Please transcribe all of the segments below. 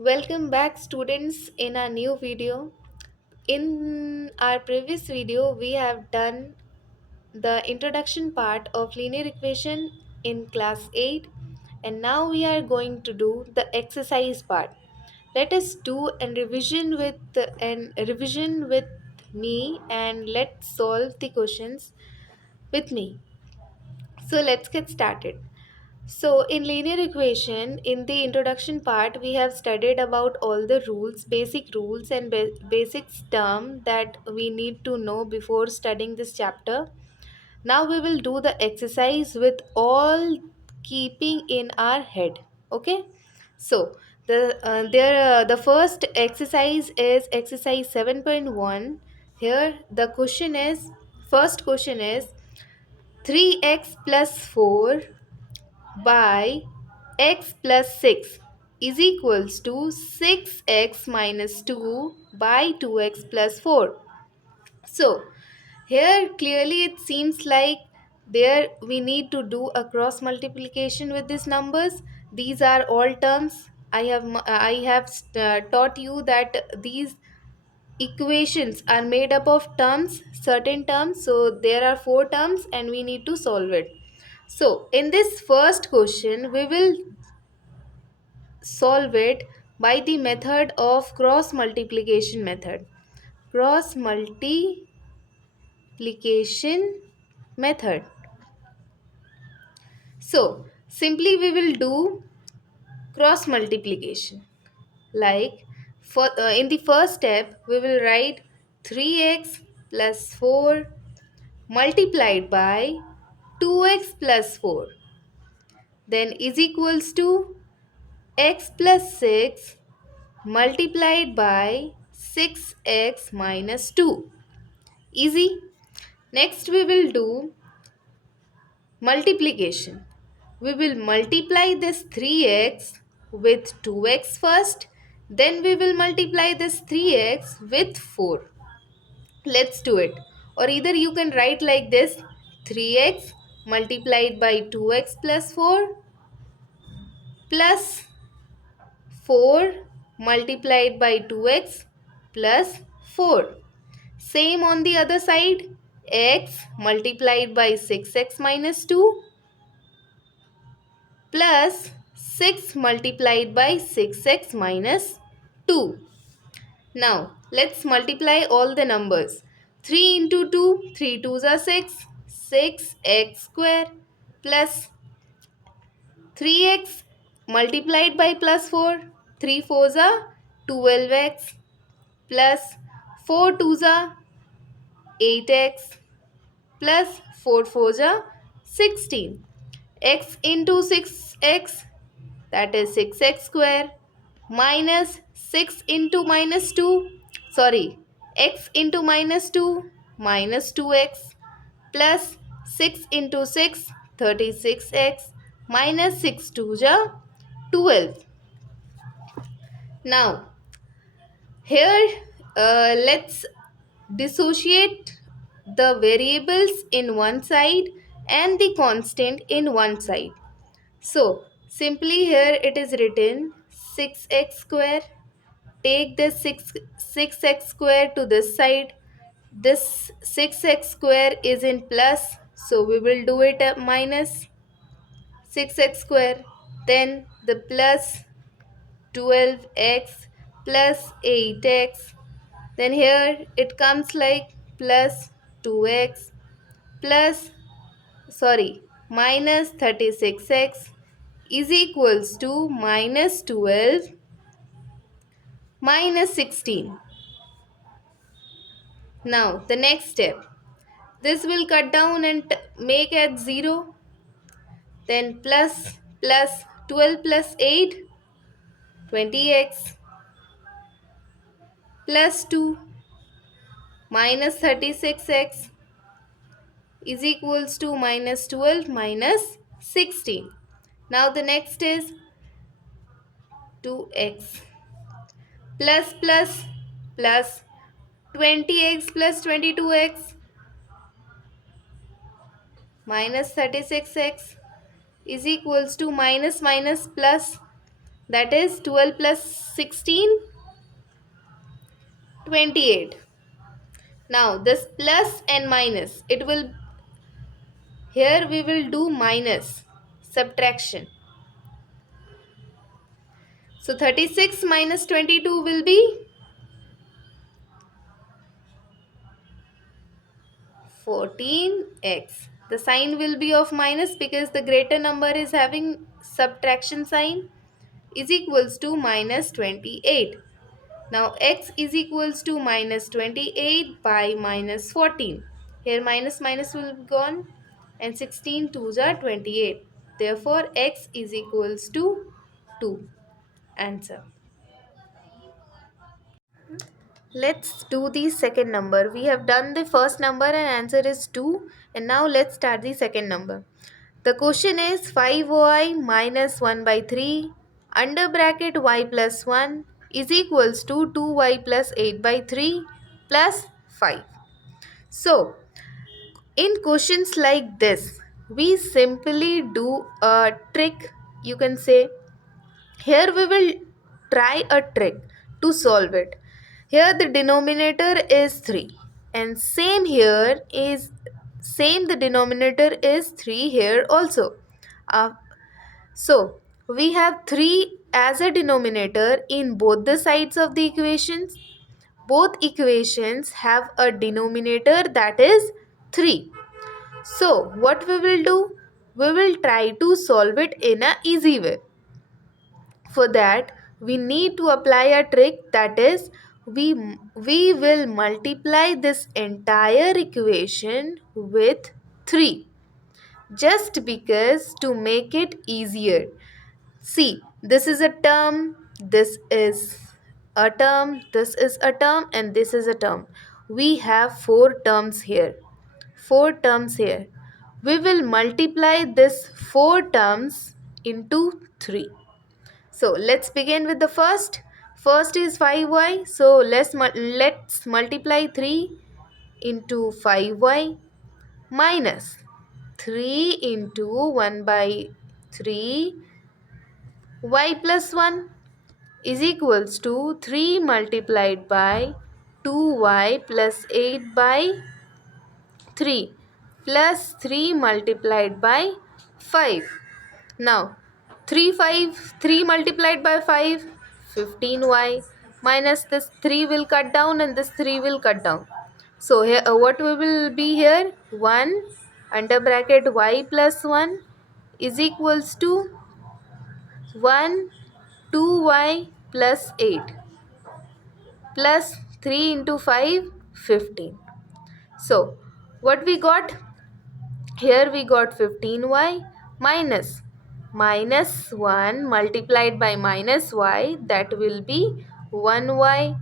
Welcome back, students, in our new video. In our previous video, we have done the introduction part of linear equation in class 8, and now we are going to do the exercise part. Let us do a revision with me, and let's solve the questions with me. So let's get started. So, in linear equation, in the introduction part, we have studied about all the rules, basic rules, and basic term that we need to know before studying this chapter. Now, we will do the exercise with all keeping in our head. Okay. So, the first exercise is exercise 7.1. Here, the question is first question is 3x plus 4 by x plus 6 is equals to 6x minus 2 by 2x plus 4. So, here clearly it seems like there we need to do a cross multiplication with these numbers. These are all terms. I have taught you that these equations are made up of terms, certain terms. So there are four terms and we need to solve it. So in this first question we will solve it by the method of cross multiplication method. Cross multiplication method. So simply we will do cross multiplication. Like in the first step we will write 3x plus 4 multiplied by 2x plus 4 then is equals to x plus 6 multiplied by 6x minus 2. Easy. Next we will do multiplication. We will multiply this 3x with 2x first, then we will multiply this 3x with 4. Let's do it. Or either you can write like this: 3x multiplied by 2x plus 4 plus 4 multiplied by 2x plus 4. Same on the other side, x multiplied by 6x minus 2 plus 6 multiplied by 6x minus 2. Now, let's multiply all the numbers. 3 into 2, 3 2s are 6, 6x square plus 3x multiplied by plus 4, 3 4s are 12x plus 4 2s are 8x plus 4 4s are 16. X into 6x, that is 6x square, minus 6 into minus 2, sorry, x into minus 2 minus 2x plus 6 into 6, 36x minus 6 2 ja 12. Now here let's dissociate the variables in one side and the constant in one side. So simply here it is written 6x square. Take this 6x square to this side. This 6x square is in plus, so we will do it minus 6x square. Then the plus 12x plus 8x. Then here it comes like plus 2x plus, sorry, minus 36x is equals to minus 12 minus 16. Now the next step. This will cut down and make at 0. Then plus 12 plus 8, 20x plus 2 minus 36x is equals to minus 12 minus 16. Now the next is 2x plus 20x plus 22x minus 36x is equals to minus minus plus That is 12 plus 16, 28. Now this plus and minus, it will, here we will do minus, subtraction. So 36 minus 22 will be 14x. The sign will be of minus because the greater number is having subtraction sign, is equals to minus 28. Now x is equals to minus 28 by minus 14. Here minus minus will be gone and 16 twos are 28. Therefore x is equals to 2. Answer. Let's do the second number. We have done the first number and answer is 2. And now let's start the second number. The question is 5y minus 1 by 3 under bracket y plus 1 is equals to 2y plus 8 by 3 plus 5. So, in questions like this, we simply do a trick. You can say, here we will try a trick to solve it. Here the denominator is 3 and same here is same, the denominator is 3 here also. Uh, so we have 3 as a denominator in both the sides of the equations. Both equations have a denominator that is 3. So what we will do? We will try to solve it in a easy way. For that, we need to apply a trick, that is, we will multiply this entire equation with 3 just because to make it easier. See, this is a term, this is a term, this is a term, and this is a term. We have 4 terms here. 4 terms here. We will multiply this 4 terms into 3. So let's begin with the first. First is 5y. So let's multiply 3 into 5y minus 3 into 1 by 3 y plus 1 is equals to 3 multiplied by 2y plus 8 by 3 plus 3 multiplied by 5. Now 3 multiplied by 5, 15y minus this 3 will cut down and this 3 will cut down. So here what will be here? 1 under bracket y plus 1 is equals to 1 2y plus 8 plus 3 into 5, 15. So what we got? Here we got 15y minus 1 multiplied by minus y, that will be 1y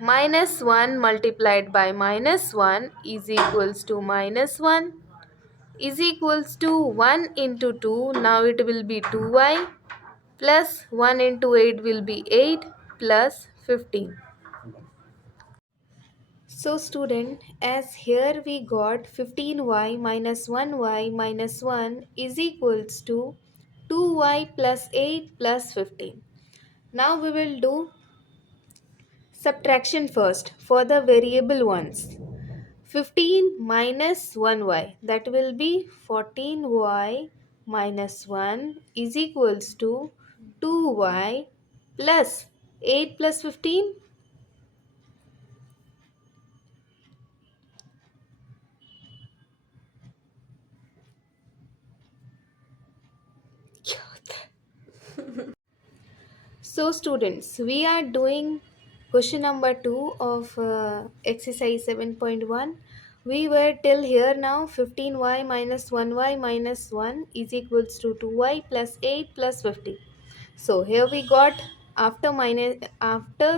minus 1 multiplied by minus 1 is equals to minus 1 is equals to 1 into 2. Now it will be 2y plus 1 into 8 will be 8 plus 15. So student, as here we got 15y minus 1y minus 1 is equals to 2y plus 8 plus 15. Now we will do subtraction first for the variable ones. 15 minus 1y, that will be 14y minus 1 is equals to 2y plus 8 plus 15. So students, we are doing question number 2 of exercise 7.1. We were till here now 15y minus 1y minus 1 is equals to 2y plus 8 plus 50. So here we got after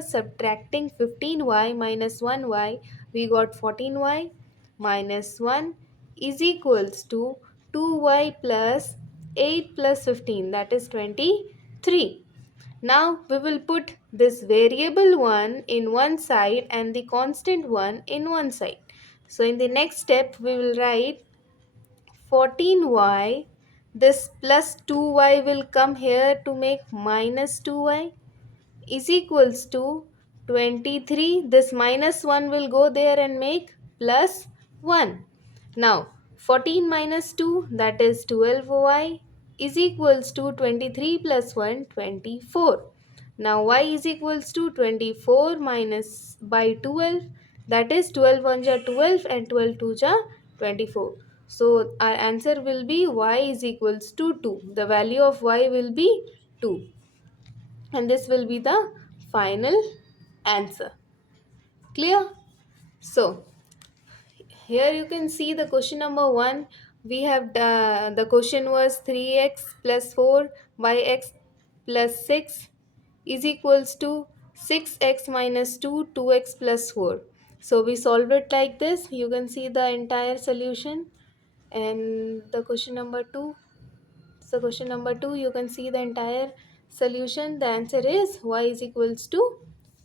subtracting 15y minus 1y, we got 14y minus 1 is equals to 2y plus 8 plus 15, that is 23. Now we will put this variable one in one side and the constant one in one side. So in the next step we will write 14y This plus 2y will come here to make minus 2y is equals to 23. This minus 1 will go there and make plus 1. Now 14 minus 2, that is 12y, is equals to 23 plus 1, 24. Now y is equals to 24 minus by 12, that is 12 1 ja 12 and 12 2 ja 24. So our answer will be y is equals to 2. The value of y will be 2, and this will be the final answer. Clear? So here you can see the question number 1. We have the question was 3x plus 4 by x plus 6 is equals to 6x minus 2, 2x plus 4. So we solve it like this. You can see the entire solution. And the question number 2. So question number 2, you can see the entire solution. The answer is y is equals to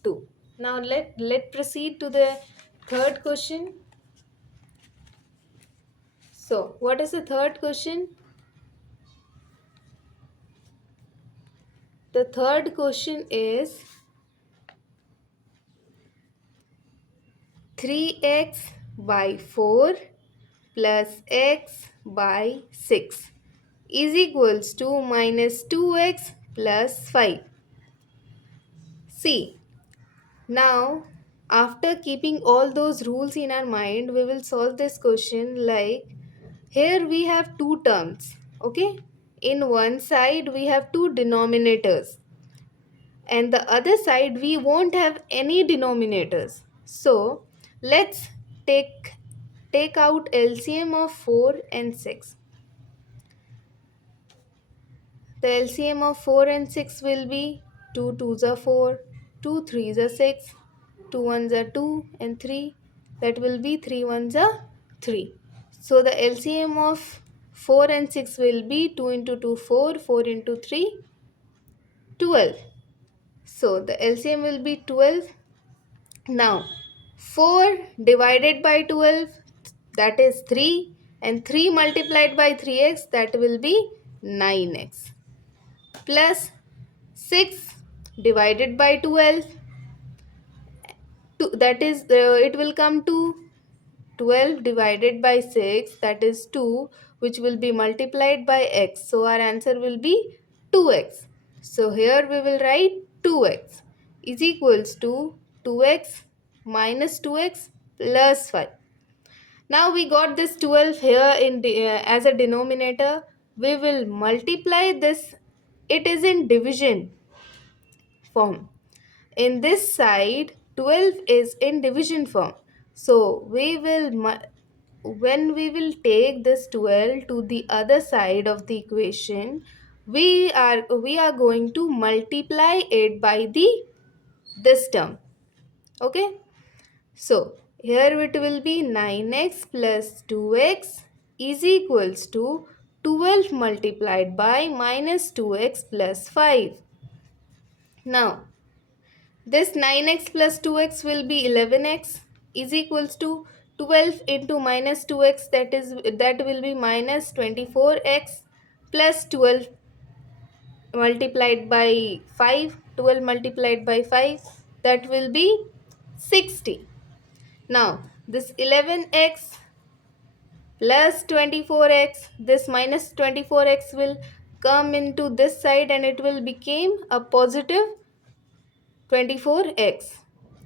2. Now let proceed to the third question. So what is the third question? The third question is 3x by 4 plus x by 6 is equals to minus 2x plus 5. See, now, after keeping all those rules in our mind, we will solve this question like here we have two terms, okay? In one side, we have two denominators, and the other side, we won't have any denominators. So, let's take, take out LCM of 4 and 6. The LCM of 4 and 6 will be 2 2s are 4, 2 3s are 6, 2 1s are 2, and 3. That will be 3 1s are 3. So the LCM of 4 and 6 will be 2 into 2 4, 4 into 3 12. So the LCM will be 12. Now 4 divided by 12, that is 3, and 3 multiplied by 3x, that will be 9x, plus 6 divided by 12, that is it will come to 12 divided by 6, that is 2, which will be multiplied by x. So our answer will be 2x. So here we will write 2x is equals to 2x minus 2x plus 5. Now we got this 12 here in as a denominator. We will multiply this. It is in division form. In this side, 12 is in division form. So we will when we will take this 12 to the other side of the equation, we are going to multiply it by the this term. Okay? So here it will be 9x plus 2x is equals to 12 multiplied by minus 2x plus 5. Now this 9x plus 2x will be 11x is equals to 12 into minus 2x, that will be minus 24x plus 12 multiplied by 5, 12 multiplied by 5, that will be 60. Now this 11x plus 24x, this minus 24x will come into this side and it will become a positive 24x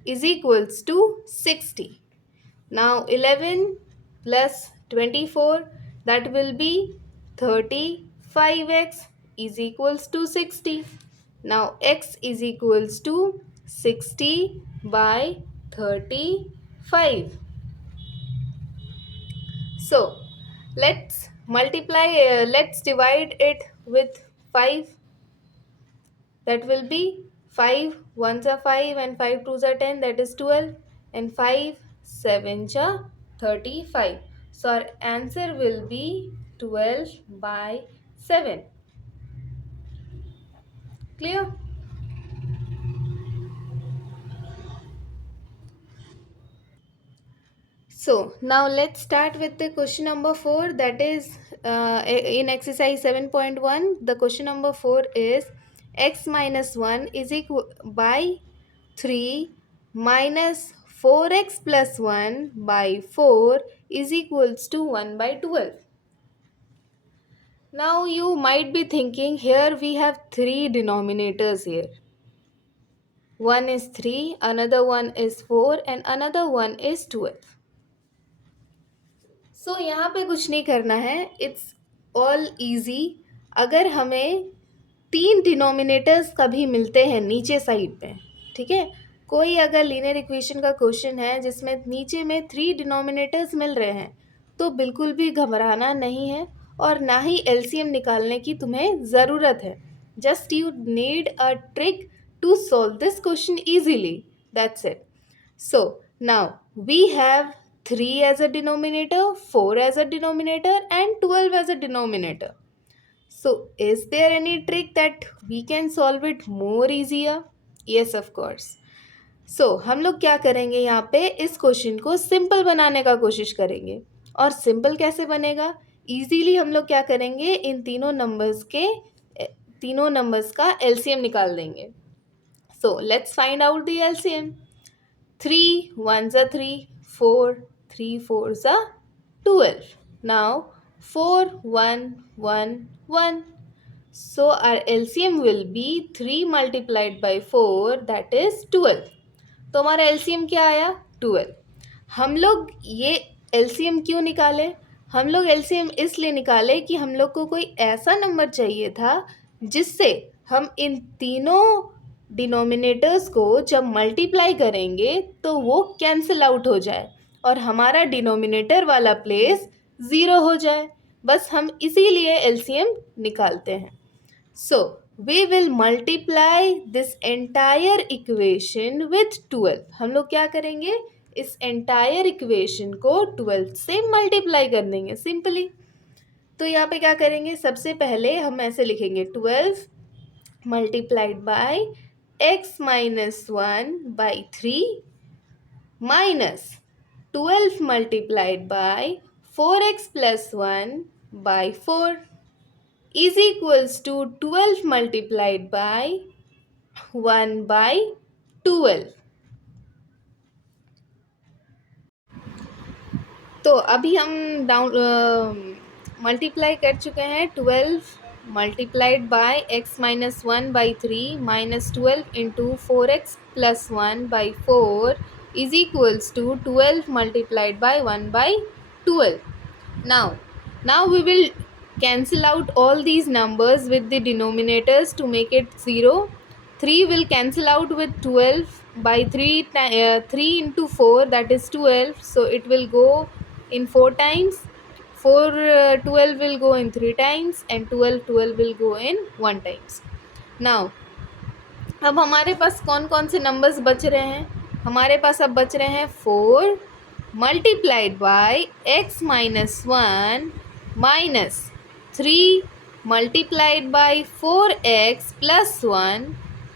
is equals to 60. Now 11 plus 24, that will be 35x is equals to 60. Now x is equals to 60 by 35. So let's divide it with 5. That will be 5 ones are 5 and 5 twos are 10, that is 12, and 5 sevens are 35. So our answer will be 12 by 7. Clear? So now let's start with the question number 4, that is in exercise 7.1, the question number 4 is x minus 1 is equal by 3 minus 4x plus 1 by 4 is equals to 1 by 12. Now you might be thinking, here we have three denominators here. One is 3, another one is 4 and another one is 12. So यहाँ पे कुछ नहीं करना है, it's all easy. अगर हमें तीन denominators कभी मिलते हैं नीचे साइड पे, ठीक है, कोई अगर लीनियर इक्वेशन का क्वेश्चन है जिसमें नीचे में थ्री डिनोमिनेटर्स मिल रहे हैं, तो बिल्कुल भी घबराना नहीं है और ना ही एलसीएम निकालने की तुम्हें ज़रूरत है. Just you need a trick to solve this question easily, that's it. So now we have 3 as a denominator, 4 as a denominator and 12 as a denominator. So is there any trick that we can solve it more easier? Yes, of course. So हम लोग क्या करेंगे, यहाँ पे इस question को simple बनाने का कोशिश करेंगे. और सिंपल कैसे बनेगा? इजीली हम लोग क्या करेंगे, इन तीनों नंबर्स का एलसीएम निकाल देंगे. So let's find out the LCM. 3 1s are 3, 4 3 4s are 12. Now 4 1 1 1. So our LCM will be 3 multiplied by 4, that is 12. तो हमारा LCM क्या आया? 12. हम लोग ये LCM क्यों निकाले? हम लोग LCM इसलिए निकाले कि हम लोग को कोई ऐसा नंबर चाहिए था जिससे हम इन तीनों डिनोमिनेटर्स को जब मल्टीप्लाई करेंगे तो वो कैंसिल आउट हो जाए और हमारा डिनोमिनेटर वाला प्लेस 0 हो जाए. बस हम इसीलिए LCM निकालते हैं. So we will multiply this entire equation with 12. हम लोग क्या करेंगे, इस entire equation को 12 से मल्टीप्लाई कर देंगे सिंपली. तो यहाँ पे क्या करेंगे, सबसे पहले हम ऐसे लिखेंगे 12 multiplied by x minus 1 by 3 minus 12 multiplied by 4x plus 1 by 4 is equals to 12 multiplied by 1 by 12. तो अभी हम मल्टीप्लाई कर चुके हैं. 12 multiplied by x minus 1 by 3 minus 12 into 4x plus 1 by 4 is equals to 12 multiplied by 1 by 12. Now we will cancel out all these numbers with the denominators to make it 0. 3 will cancel out with 12 by 3 into 4, that is 12. So it will go in 4 times. 12 will go in 3 times and 12 will go in 1 times. Now अब हमारे पास कौन कौन से numbers बच रहे हैं? हमारे पास अब बच रहे हैं 4 multiplied by x minus 1 minus 3 multiplied by 4x plus 1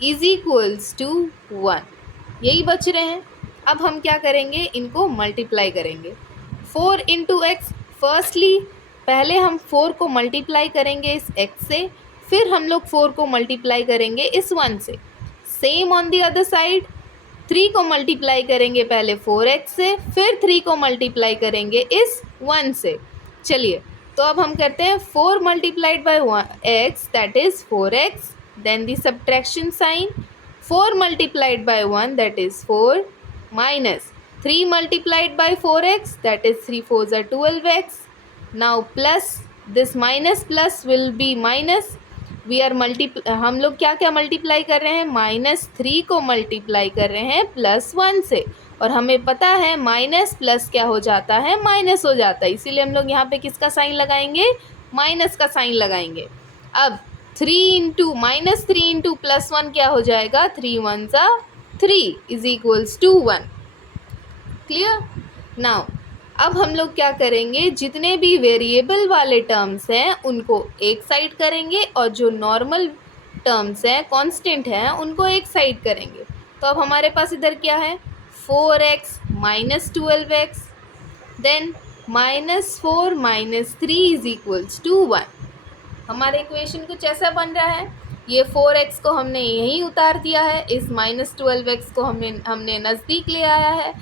is equals to 1. यही बच रहे हैं. अब हम क्या करेंगे, इनको मल्टीप्लाई करेंगे. 4 इंटू एक्स, फर्स्टली पहले हम 4 को मल्टीप्लाई करेंगे इस x से, फिर हम लोग 4 को मल्टीप्लाई करेंगे इस 1 से. Same on the other side, 3 को मल्टीप्लाई करेंगे पहले 4x से, फिर 3 को मल्टीप्लाई करेंगे इस 1 से. चलिए, तो अब हम करते हैं 4 multiplied by x, that is 4x, then the subtraction sign. 4 multiplied by 1, that is 4, minus 3 multiplied by 4x, that is 3 4s are 12x. Now plus this minus plus will be minus. We are हम लोग क्या क्या multiply कर रहे हैं, -3 को multiply कर रहे हैं +1 से, और हमें पता है माइनस प्लस क्या हो जाता है, माइनस हो जाता है. इसीलिए हम लोग यहाँ पे किसका साइन लगाएंगे, माइनस का साइन लगाएंगे. अब 3 इंटू -3 इंटू +1 क्या हो जाएगा, 3 1s are 3 is equals to 1. Clear. Now अब हम लोग क्या करेंगे, जितने भी वेरिएबल वाले टर्म्स हैं उनको एक साइड करेंगे और जो नॉर्मल टर्म्स हैं, कांस्टेंट हैं, उनको एक साइड करेंगे. तो अब हमारे पास इधर क्या है, 4x minus 12x, then -4 - 3 is equals to 1। हमारे इक्वेशन कुछ ऐसा बन रहा है, ये 4x को हमने यहीं उतार दिया है, इस -12x को हमने नज़दीक ले आया है,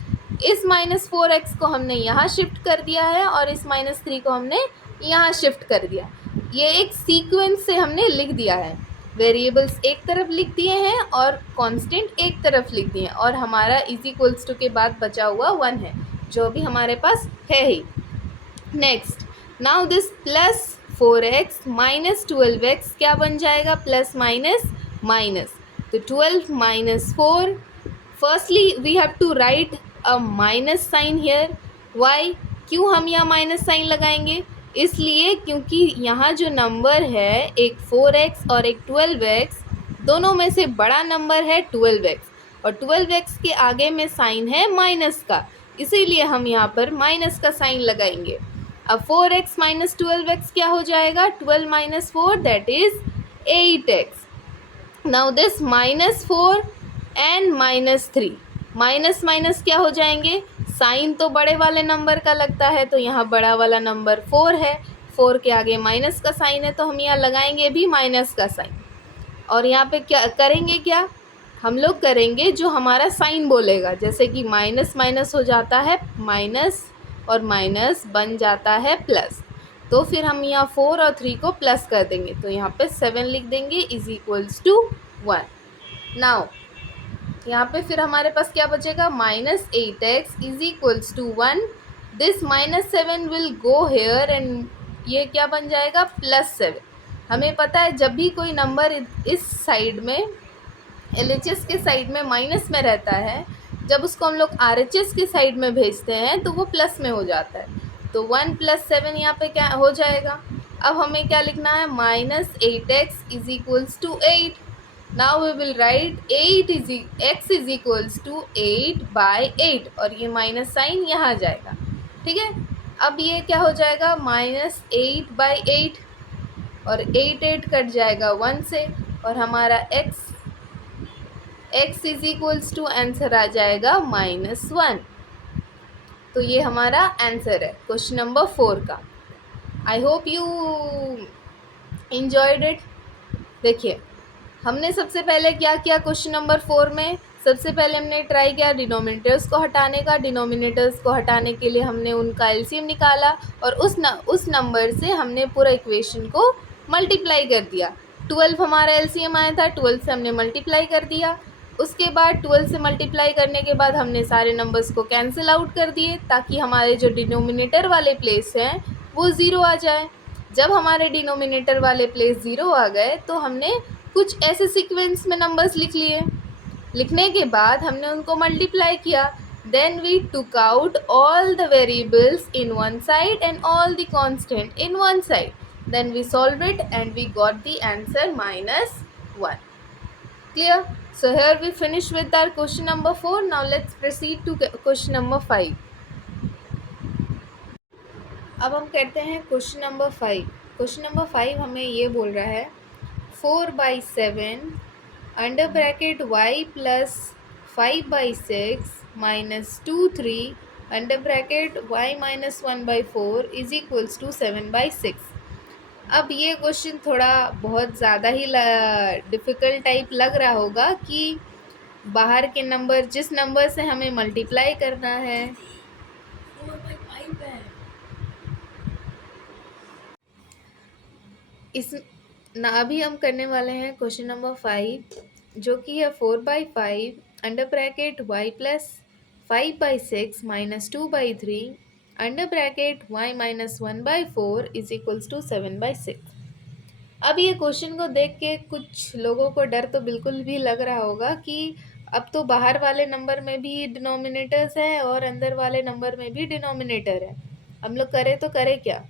इस -4x को हमने यहाँ शिफ्ट कर दिया है और इस -3 को हमने यहाँ शिफ्ट कर दिया। ये एक सीक्वेंस से हमने लिख दिया है, वेरिएबल्स एक तरफ लिख दिए हैं और कांस्टेंट एक तरफ लिख दिए हैं, और हमारा इज इक्वल्स टू के बाद बचा हुआ 1 है जो भी हमारे पास है ही। Next, now this plus 4x minus 12x क्या बन जाएगा, प्लस माइनस माइनस, तो 12 minus 4, firstly we have to write a minus sign here. Why, क्यों हम यहाँ माइनस साइन लगाएंगे, इसलिए क्योंकि यहाँ जो नंबर है एक 4x और एक 12x, दोनों में से बड़ा नंबर है 12x और 12x के आगे में साइन है माइनस का, इसीलिए हम यहाँ पर माइनस का साइन लगाएंगे। अब 4x माइनस 12x क्या हो जाएगा, 12 minus 4 that is 8x। Now this -4 and -3, minus minus क्या हो जाएंगे, साइन तो बड़े वाले नंबर का लगता है, तो यहाँ बड़ा वाला नंबर 4 है, 4 के आगे माइनस का साइन है, तो हम यहाँ लगाएंगे भी माइनस का साइन। और यहाँ पे क्या करेंगे, क्या हम लोग करेंगे जो हमारा साइन बोलेगा, जैसे कि माइनस माइनस हो जाता है माइनस और माइनस बन जाता है प्लस, तो फिर हम यहाँ 4 और 3 को प्लस कर देंगे, तो यहाँ पे 7 लिख देंगे इज इक्वल्स टू 1। नाउ यहाँ पे फिर हमारे पास क्या बचेगा, -8x is equals to 1, this -7 will go here and ये क्या बन जाएगा, +7। हमें पता है जब भी कोई नंबर इस साइड में LHS के साइड में माइनस में रहता है, जब उसको हम लोग RHS के साइड में भेजते हैं तो वो प्लस में हो जाता है, तो 1 + 7 यहाँ पे क्या हो जाएगा। अब हमें क्या लिखना है, -8x is equals to 8। Now we will write 8 x is equals to 8/8 और ये माइनस साइन यहाँ जाएगा, ठीक है। अब ये क्या हो जाएगा, -8/8 और 8 कट जाएगा 1 से, और हमारा x is equals to answer आ जाएगा -1। तो ये हमारा आंसर है क्वेश्चन नंबर 4 का। I hope you enjoyed it. देखिए, हमने सबसे पहले क्या किया क्वेश्चन नंबर 4 में, सबसे पहले हमने ट्राई किया डिनोमिनेटर्स को हटाने का। डिनोमिनेटर्स को हटाने के लिए हमने उनका एलसीएम निकाला और उस नंबर से हमने पूरा इक्वेशन को मल्टीप्लाई कर दिया। 12 हमारा एलसीएम आया था, 12 से हमने मल्टीप्लाई कर दिया। उसके बाद 12 से मल्टीप्लाई करने के बाद हमने सारे नंबर्स को कैंसिल आउट कर दिए, ताकि हमारे जो डिनोमिनेटर वाले प्लेस हैं वो ज़ीरो आ जाए। जब हमारे डिनोमिनेटर वाले प्लेस ज़ीरो आ गए तो हमने कुछ ऐसे सीक्वेंस में नंबर्स लिख लिए। लिखने के बाद हमने उनको मल्टीप्लाई किया। Then we took out all the variables in one side and all the constant in one side. Then we solve it and we got the answer -1। Clear? So here we finish with our question number 4. Now let's proceed to question number 5. अब हम करते हैं question number 5। Question number 5 हमें ये बोल रहा है 4/7 under bracket y plus 5/6 minus 2/3 under bracket y minus 1/4 is equals to 7/6। अब ये क्वेश्चन थोड़ा बहुत ज़्यादा ही डिफ़िकल्ट टाइप लग रहा होगा कि बाहर के नंबर, जिस नंबर से हमें मल्टीप्लाई करना है, इस ना अभी हम करने वाले हैं क्वेश्चन नंबर 5, जो कि है 4/5 under bracket y plus 5/6 minus 2/3 under bracket y minus 1/4 is equals to 7/6। अब ये क्वेश्चन को देख के कुछ लोगों को डर तो बिल्कुल भी लग रहा होगा कि अब तो बाहर वाले नंबर में भी डिनोमिनेटर्स हैं और अंदर वाले नंबर में भी डिनोमिनेटर है, हम लोग करें तो करें क्या।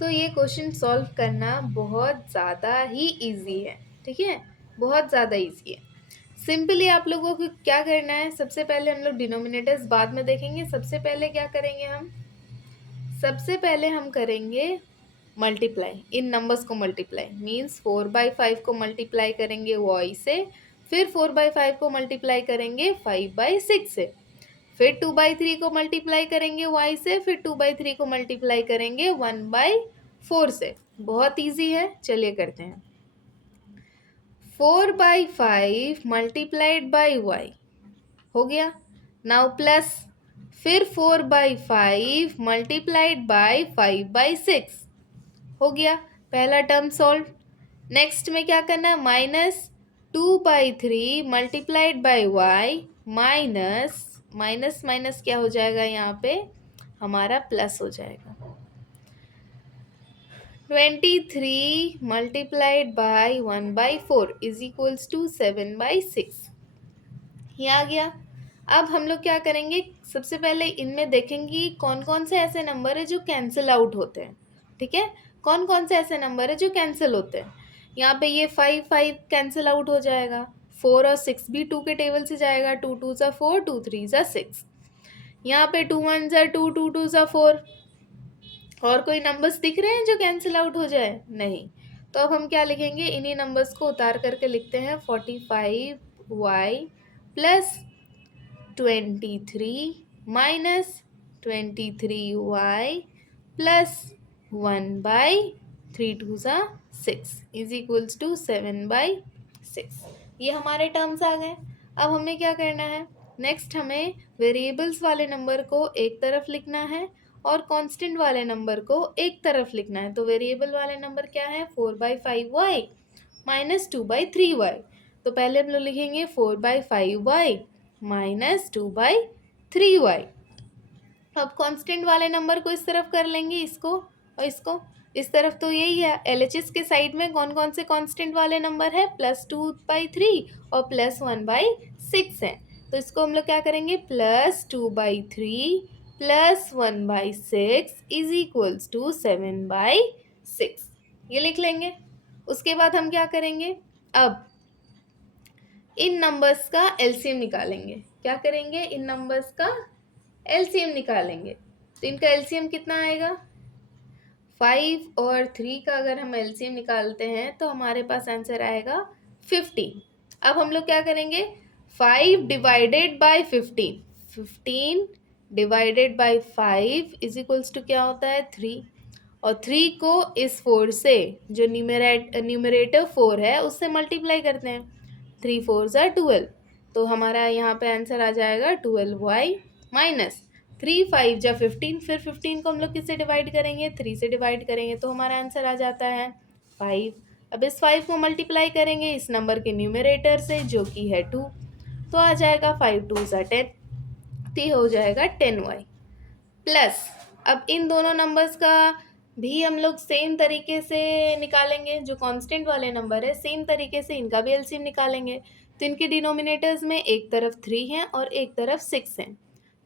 तो ये क्वेश्चन सॉल्व करना बहुत ज़्यादा ही इजी है, ठीक है, बहुत ज़्यादा इजी है। सिंपली आप लोगों को क्या करना है, सबसे पहले हम लोग डिनोमिनेटर्स बाद में देखेंगे। सबसे पहले क्या करेंगे हम, सबसे पहले हम करेंगे मल्टीप्लाई, इन नंबर्स को मल्टीप्लाई मीन्स 4/5 को मल्टीप्लाई करेंगे y से, फिर 4/5 को मल्टीप्लाई करेंगे 5/6 से, फिर 2/3 को मल्टीप्लाई करेंगे y से, फिर 2/3 को मल्टीप्लाई करेंगे 1/4 से। बहुत इजी है, चलिए करते हैं। 4/5 मल्टीप्लाइड बाई y हो गया। नाउ प्लस, फिर 4/5 मल्टीप्लाइड बाई 5/6 हो गया। पहला टर्म सॉल्व। नेक्स्ट में क्या करना है, -2/3 multiplied by y minus minus minus क्या हो जाएगा, यहाँ पे हमारा प्लस हो जाएगा। 23 multiplied by 1/4 is equals to 7/6। ये आ गया। अब हम लोग क्या करेंगे, सबसे पहले इनमें देखेंगे कौन कौन से ऐसे नंबर है जो कैंसिल आउट होते हैं। ठीक है, कौन कौन से ऐसे नंबर है जो कैंसिल होते हैं। यहाँ पे ये 5 कैंसिल आउट हो जाएगा। 4 और 6 भी 2 के टेबल से जाएगा। 2 2 ज़ा 4, 2 3 ज़ा 6। यहाँ पे 2 1 ज़ा 2, 2 2 ज़ा 4। और कोई नंबर्स दिख रहे हैं जो कैंसिल आउट हो जाए? नहीं। तो अब हम क्या लिखेंगे, इन्हीं नंबर्स को उतार करके लिखते हैं। 45y plus 23 minus 23y plus 1/3 2 ज़ा 6 इज इक्वल्स टू 7/6। ये हमारे टर्म्स आ गए। अब हमें क्या करना है, नेक्स्ट हमें वेरिएबल्स वाले नंबर को एक तरफ लिखना है और कांस्टेंट वाले नंबर को एक तरफ लिखना है। तो वेरिएबल वाले नंबर क्या है, 4/5y माइनस 2/3y। तो पहले हम लोग लिखेंगे 4/5y माइनस 2/3y। अब कांस्टेंट वाले नंबर को इस तरफ कर लेंगे, इसको और इसको इस तरफ। तो यही है, LHS के साइड में कौन कौन से कांस्टेंट वाले नंबर है, +2/3 और +1/6 है। तो इसको हम लोग क्या करेंगे, +2/3 +1/6 इज इक्वल्स टू 7/6, ये लिख लेंगे। उसके बाद हम क्या करेंगे, अब इन नंबर्स का एलसीएम निकालेंगे। क्या करेंगे, इन नंबर्स का एलसीएम निकालेंगे। तो इनका एलसीएम कितना आएगा, 5 और 3 का अगर हम एलसीएम निकालते हैं तो हमारे पास आंसर आएगा 15। अब हम लोग क्या करेंगे, 5 divided by 15, 15 divided by 5 is equals to क्या होता है, 3। और 3 को इस 4 से, जो न्यूमरेटर 4 है उससे मल्टीप्लाई करते हैं। 3 4 ज़ा 12। तो हमारा यहाँ पे आंसर आ जाएगा 12y माइनस 3 5 जा 15। फिर 15 को हम लोग किससे डिवाइड करेंगे, 3 से डिवाइड करेंगे। तो हमारा आंसर आ जाता है 5। अब इस 5 को मल्टीप्लाई करेंगे इस नंबर के न्यूमरेटर से जो कि है 2। तो आ जाएगा 5 2 ज़ा 10, तो हो जाएगा 10y प्लस। अब इन दोनों नंबर्स का भी हम लोग सेम तरीके से निकालेंगे। जो कांस्टेंट वाले नंबर है सेम तरीके से इनका भी एलसीएम निकालेंगे। तो इनके डिनोमिनेटर्स में एक तरफ 3 है और एक तरफ 6 है।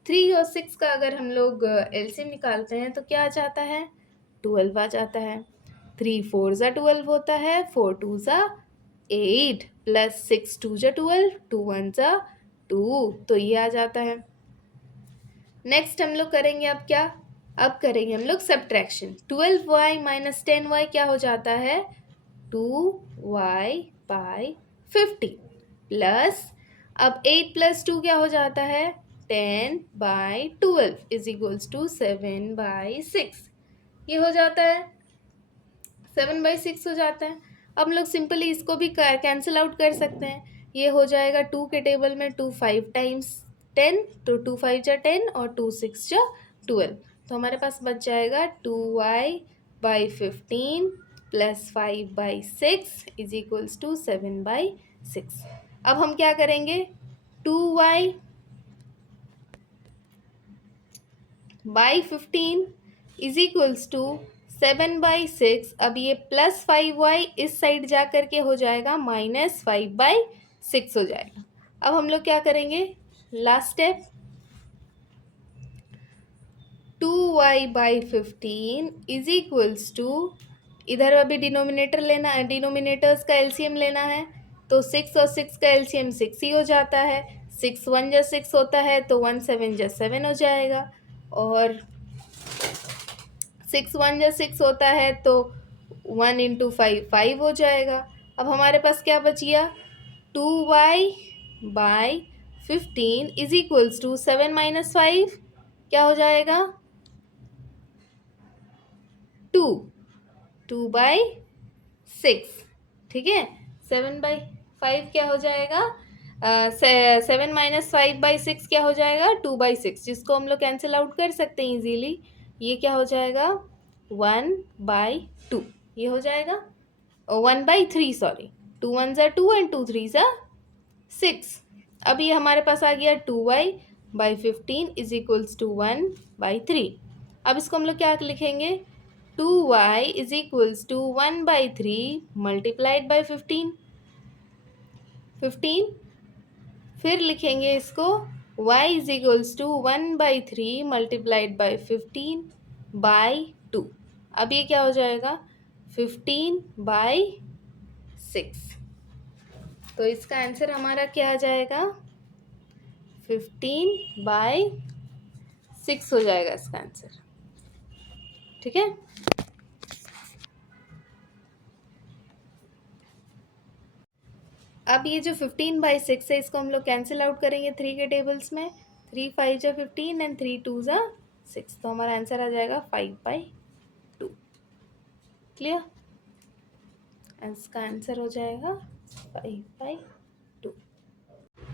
3 और 6 का अगर हम लोग एलसीएम निकालते हैं तो क्या आ जाता है, 12 आ जाता है। 3 4 ज़ा 12 होता है, 4 2 ज़ा 8 प्लस 6 2 ज़ा 12, 2 1 ज़ा 2। तो ये आ जाता है। नेक्स्ट हम लोग करेंगे अब क्या, अब करेंगे हम लोग सब्ट्रैक्शन। 12y माइनस 10y क्या हो जाता है, 2y/50 प्लस, अब 8 + 2 क्या हो जाता है, 10/12 इज इक्वल्स टू 7/6। ये हो जाता है, 7/6 हो जाता है। अब हम लोग सिंपली इसको भी कैंसिल आउट कर सकते हैं। ये हो जाएगा 2 के टेबल में 2 5 टाइम्स 10, तो 2 5 जा 10 और 2 6 जा 12। तो हमारे पास बच जाएगा 2y/15 plus 5/6 is equals to 7/6। अब हम क्या करेंगे, 2y/15 इज इक्वल्स टू 7/6। अब ये +5y इस साइड जा करके हो जाएगा -5/6 हो जाएगा। अब हम लोग क्या करेंगे, last step, 2y/15 is equals to, इधर अभी डिनोमिनेटर लेना है, डिनोमिनेटर्स का एलसीएम लेना है। तो 6 और 6 का एलसीएम 6 ही हो जाता है। 6 1 जा 6 होता है, तो 1 7 जा 7 हो जाएगा। और 6 1 जा 6 होता है, तो 1 × 5 5 हो जाएगा। अब हमारे पास क्या बच गया, 2y/15 15 is equals to 7 minus 5 क्या हो जाएगा? 2, 2/6। ठीक है, 7/5 क्या हो जाएगा? 7 - 5/6 क्या हो जाएगा? 2/6, जिसको हम लोग कैंसिल आउट कर सकते हैं इजीली। ये क्या हो जाएगा? 1/2 ये हो जाएगा। 1/3 sorry, 2 1s are 2 and 2 3s are 6। अब ये हमारे पास आ गया 2y/15 इज इक्वल्स टू 1/3। अब इसको हम लोग क्या लिखेंगे? 2y is equals to 1/3 multiplied by 15। फिर लिखेंगे इसको y is equals to 1/3 multiplied by 15/2। अब ये क्या हो जाएगा? 15/6। तो इसका आंसर हमारा क्या आ जाएगा? 15/6 हो जाएगा इसका आंसर। ठीक है, अब ये जो 15/6 है इसको हम लोग कैंसिल आउट करेंगे 3 के टेबल्स में। 3 5 जा 15 एंड 3 2 जा 6, तो हमारा आंसर आ जाएगा 5/2। क्लियर? इसका आंसर हो जाएगा 5/2।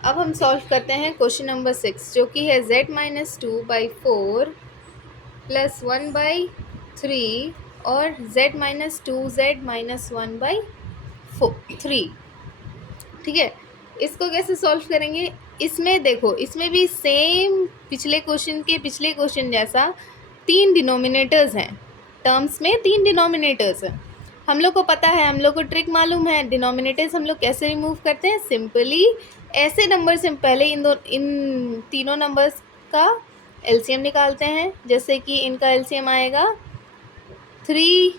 अब हम सॉल्व करते हैं क्वेश्चन नंबर 6, जो कि है z-2/4 प्लस 1/3 और z-2z-1/3। ठीक है, इसको कैसे सॉल्व करेंगे? इसमें देखो, इसमें भी सेम पिछले क्वेश्चन जैसा 3 डिनोमिनेटर्स हैं। टर्म्स में 3 डिनोमिनेटर्स हैं। हम लोग को पता है, हम लोग को ट्रिक मालूम है। डिनोमिनेटर्स हम लोग कैसे रिमूव करते हैं? सिंपली ऐसे नंबर से पहले इन तीनों नंबर्स का एलसीएम निकालते हैं। जैसे कि इनका एलसीएम आएगा 3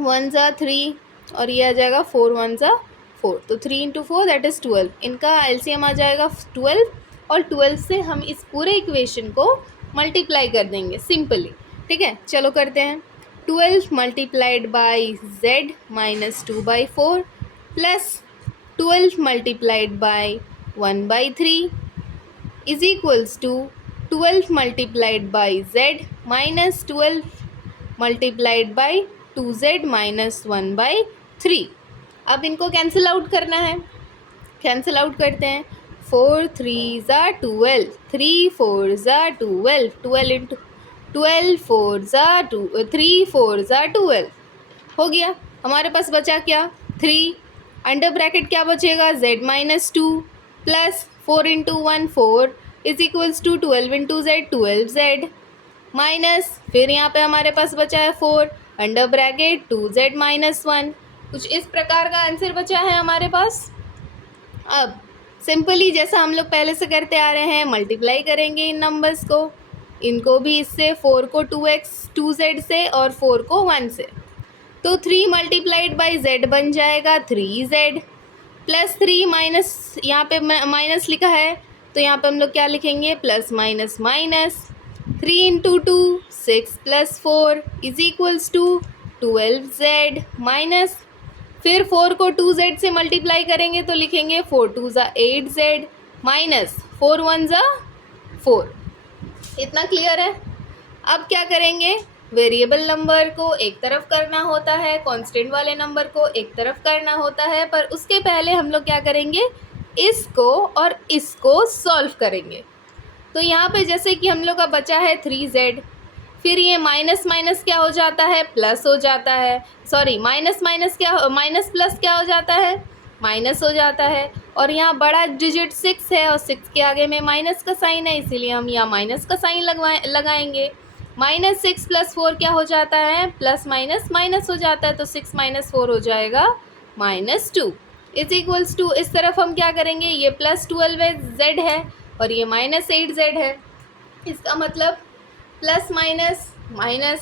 1s are 3 और ये आ जाएगा 4 1s are 4, तो 3 × 4 दैट इज़ 12। इनका एलसीएम आ जाएगा 12 और 12 से हम इस पूरे इक्वेशन को मल्टीप्लाई कर देंगे सिंपली। ठीक है, चलो करते हैं। 12 multiplied by z-2/4 plus 12 multiplied by 1/3 is equals to 12 multiplied by z-12 multiplied by 2z-1/3। अब इनको कैंसिल आउट करना है, कैंसिल आउट करते हैं। 4 3s are 12, 3 4s are 12, 12 into 12 4s are 3 4s are 12 हो गया। हमारे पास बचा क्या? 3 अंडर ब्रैकेट क्या बचेगा? z-2 plus 4 × 1 4 is equals to 12 × z 12z minus, फिर यहाँ पे हमारे पास बचा है 4 अंडर ब्रैकेट 2z-1। कुछ इस प्रकार का आंसर बचा है हमारे पास। अब सिंपली जैसा हम लोग पहले से करते आ रहे हैं, मल्टीप्लाई करेंगे इन नंबर्स को। इनको भी इससे, 4 को 2z से और 4 को 1 से, तो 3 मल्टीप्लाइड बाई z बन जाएगा 3z प्लस 3 माइनस, यहाँ पे माइनस लिखा है तो यहाँ पे हम लोग क्या लिखेंगे? Plus minus minus. 3 × 2 6 plus 4 is equals to 12z minus, फिर 4 को 2z से मल्टीप्लाई करेंगे तो लिखेंगे 4 2s are 8z minus 4 1s are 4। इतना क्लियर है? अब क्या करेंगे? वेरिएबल नंबर को एक तरफ करना होता है, कांस्टेंट वाले नंबर को एक तरफ करना होता है, पर उसके पहले हम लोग क्या करेंगे? इसको और इसको सॉल्व करेंगे। तो यहाँ पे जैसे कि हम लोग का बचा है 3z, फिर ये माइनस माइनस क्या हो जाता है? प्लस हो जाता है। सॉरी, माइनस माइनस क्या, माइनस प्लस क्या हो जाता है? माइनस हो जाता है। और यहाँ बड़ा डिजिट 6 है और 6 के आगे में माइनस का साइन है, इसीलिए हम यहाँ माइनस का साइन लगाएंगे। -6 + 4 क्या हो जाता है? प्लस माइनस माइनस हो जाता है, तो 6 - 4 हो जाएगा -2 इज इक्वल्स टू, इस तरफ हम क्या करेंगे? ये +12z है और ये -8z है। इसका मतलब प्लस माइनस माइनस,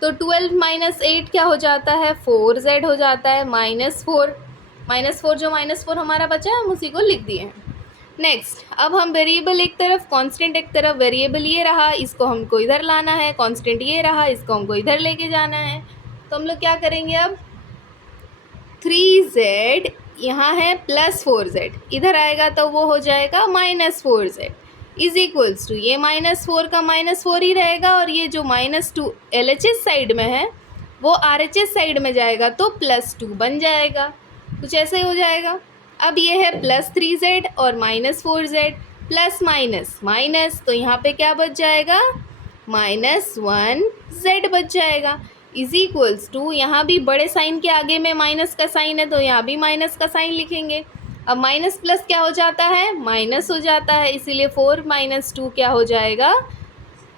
तो 12 - 8 क्या हो जाता है? 4z हो जाता है, -4 जो -4 हमारा बचा है हम उसी को लिख दिए हैं। नेक्स्ट, अब हम वेरिएबल एक तरफ, कांस्टेंट एक तरफ। वेरिएबल ये रहा, इसको हमको इधर लाना है। कांस्टेंट ये रहा, इसको हमको इधर लेके जाना है। तो हम लोग क्या करेंगे अब? 3z यहाँ है +4z, इधर आएगा तो वो हो जाएगा -4z इज इक्वल्स टू, ये -4 का -4 ही रहेगा, और ये जो -2 LHS साइड में है वो RHS साइड में जाएगा तो +2 बन जाएगा, कुछ ऐसे ही हो जाएगा। अब ये है +3z और -4z, प्लस माइनस माइनस, तो यहाँ पे क्या बच जाएगा, -1z बच जाएगा इज इक्वल्स टू, यहाँ भी बड़े साइन के आगे में माइनस का साइन है तो यहाँ भी माइनस का साइन लिखेंगे। अब माइनस प्लस क्या हो जाता है, माइनस हो जाता है, इसीलिए 4 - 2 क्या हो जाएगा,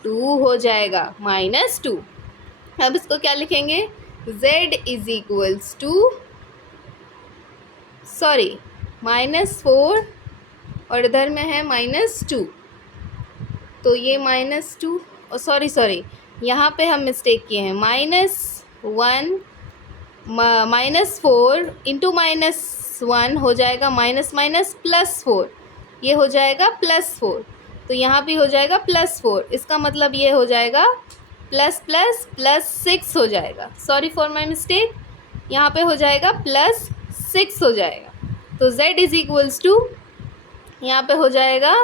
2 हो जाएगा, -2। अब इसको क्या लिखेंगे, z is equals to, sorry -4 और इधर में है -2, तो ये -2, सॉरी यहाँ पे हम मिस्टेक किए हैं, -1 -4 इंटू -1 हो जाएगा माइनस माइनस +4, ये हो जाएगा +4, तो यहाँ भी हो जाएगा +4, इसका मतलब ये हो जाएगा +++6 हो जाएगा, सॉरी फॉर माई मिस्टेक, यहाँ पे हो जाएगा +6 हो जाएगा। तो z इज इक्वल्स टू, यहाँ पे हो जाएगा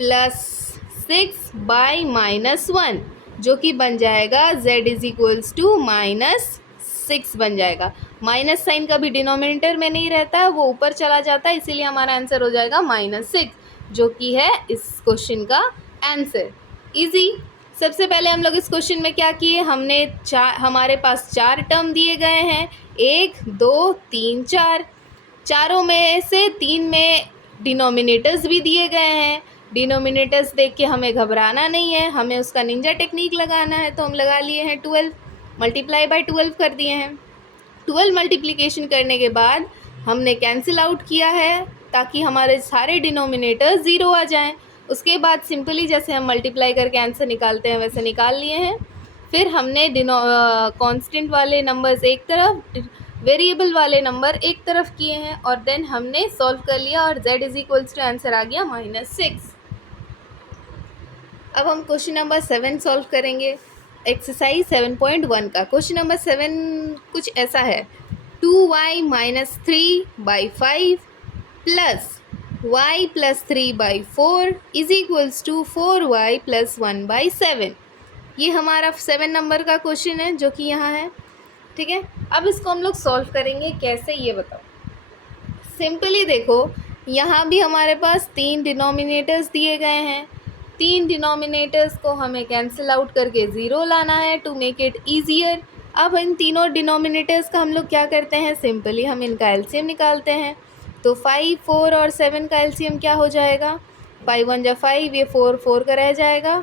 +6 बाई -1, जो कि बन जाएगा z इज इक्वल्स टू -6 बन जाएगा। माइनस साइन कभी डिनोमिनेटर में नहीं रहता है, वो ऊपर चला जाता है, इसीलिए हमारा आंसर हो जाएगा -6, जो कि है इस क्वेश्चन का आंसर। इजी। सबसे पहले हम लोग इस क्वेश्चन में क्या किए, हमने हमारे पास 4 टर्म दिए गए हैं, 1 2 3 4, चारों में से 3 में डिनोमिनेटर्स भी दिए गए हैं। डिनोमिनेटर्स देख के हमें घबराना नहीं है, हमें उसका निंजा टेक्निक लगाना है, तो हम लगा लिए हैं 12, मल्टीप्लाई बाय 12 कर दिए हैं। 12 मल्टीप्लिकेशन करने के बाद हमने कैंसिल आउट किया है ताकि हमारे सारे डिनोमिनेटर्स 0 आ जाएं। उसके बाद सिंपली जैसे हम मल्टीप्लाई करके आंसर निकालते हैं वैसे निकाल लिए हैं। फिर हमने कांस्टेंट वाले नंबर्स एक तरफ, वेरिएबल वाले नंबर एक तरफ किए हैं, और देन हमने सॉल्व कर लिया और z is equals to answer आ गया -6। अब हम क्वेश्चन नंबर 7 सॉल्व करेंगे, एक्सरसाइज 7.1 का। क्वेश्चन नंबर 7 कुछ ऐसा है, 2y - 3/5 plus y + 3/4 is equals to 4y + 1/7। ये हमारा 7 नंबर का क्वेश्चन है जो कि यहाँ है, ठीक है। अब इसको हम लोग सॉल्व करेंगे कैसे, ये बताओ। सिंपली देखो, यहाँ भी हमारे पास 3 डिनोमिनेटर्स दिए गए हैं, 3 डिनोमिनेटर्स को हमें कैंसिल आउट करके 0 लाना है टू मेक इट ईजियर। अब इन तीनों डिनोमिनेटर्स का हम लोग क्या करते हैं, सिंपली हम इनका एलसीएम निकालते हैं। तो 5 4 और 7 का एलसीएम क्या हो जाएगा, 5 1 जा 5, ये 4 4 का रह जाएगा,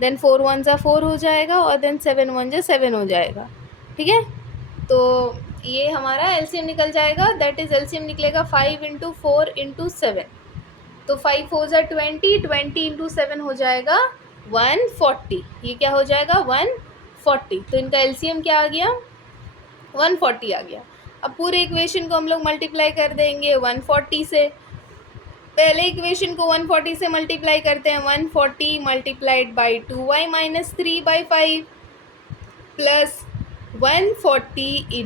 देन 4 1 जा 4 हो जाएगा, और देन 7 1 जा 7 हो जाएगा, ठीक है। तो ये हमारा एलसीएम निकल जाएगा, दैट इज़ एलसीएम निकलेगा 5 × 4 × 7, तो 5 4 जा 20, 20 × 7 हो जाएगा 140, ये क्या हो जाएगा 140, तो इनका एलसीएम क्या आ गया 140 आ गया। अब पूरे इक्वेशन को हम लोग मल्टीप्लाई कर देंगे 140 से। पहले इक्वेशन को 140 से मल्टीप्लाई करते हैं, 140 multiplied by 2y - 3/5 plus 140 ×